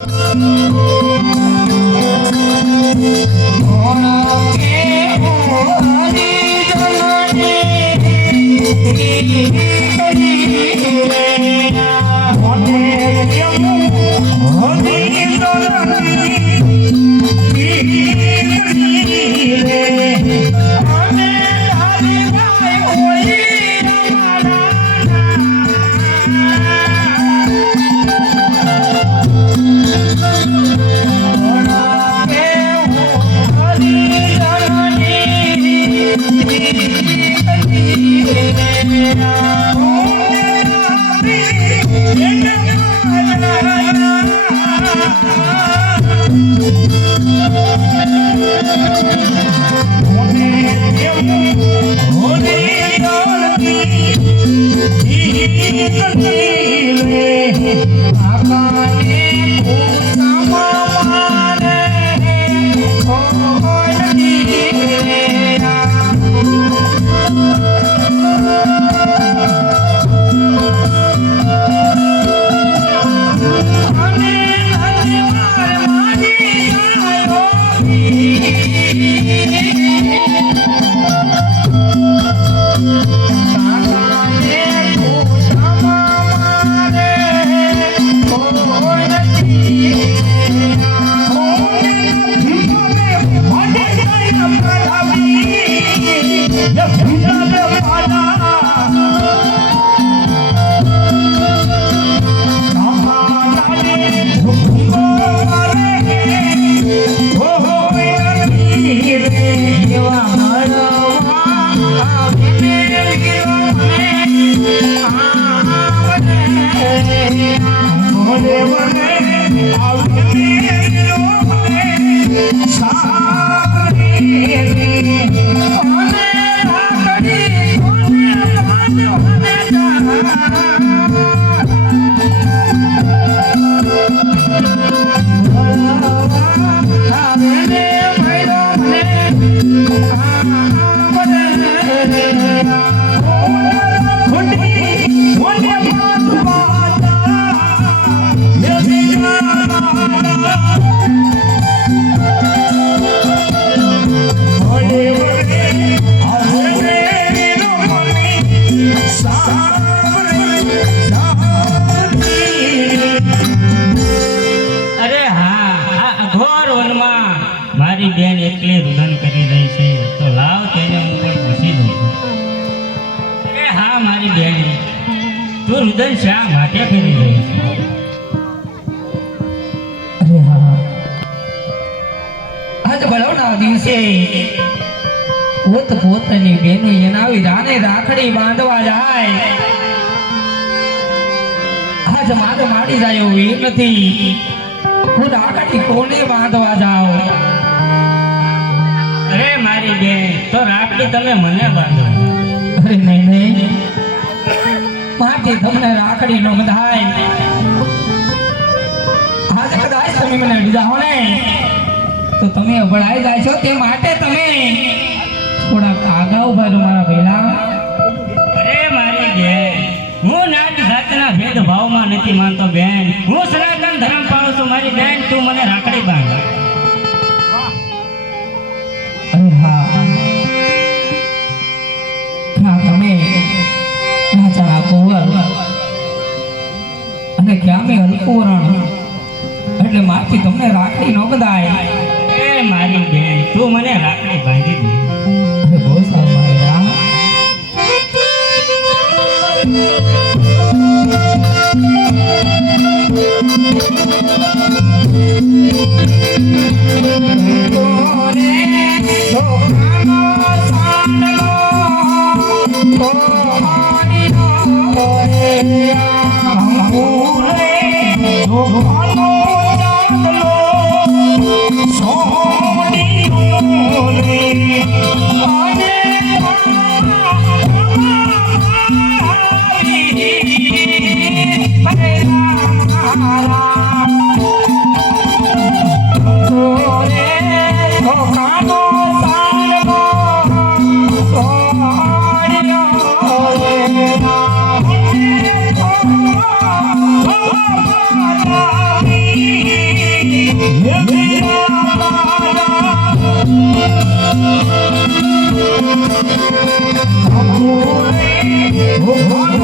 Yeah. Yeah. અરે રુદન કરી રહી છે. તો લાવ તેને હું પણ પૂછી છું. અરે હા, મારી બેન. તું રુદન શા માટે કરી રહી છે? પોત પોતાની બેનો એના વીરાને રાખડી બાંધવા જાય. આજ મારે માડી જાય એવું નથી. હું રાખડી કોને બાંધવા જાઉં? મારી બે. તો રાખડી તમે મને બાંધો. અરે નહીં નહીં. માટે તમને રાખડી નો બધાય આજે કદાચ તમે મને લીધા ને. તો તમે અભળાઈ જાય છો તે માટે તમે થોડાક આગળ ઊભા રહો મારા ભેલા અરે મારી બે હું નાટ જાતના ભેદભાવમાં નથી માનતો બેન. તમે હલકુરણ એટલે માથી તમને રાખડી ન બધાય. એ મારી બેન તું મને રાખડી બાંધી દે. અરે બહુ Oh, Oh,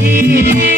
see.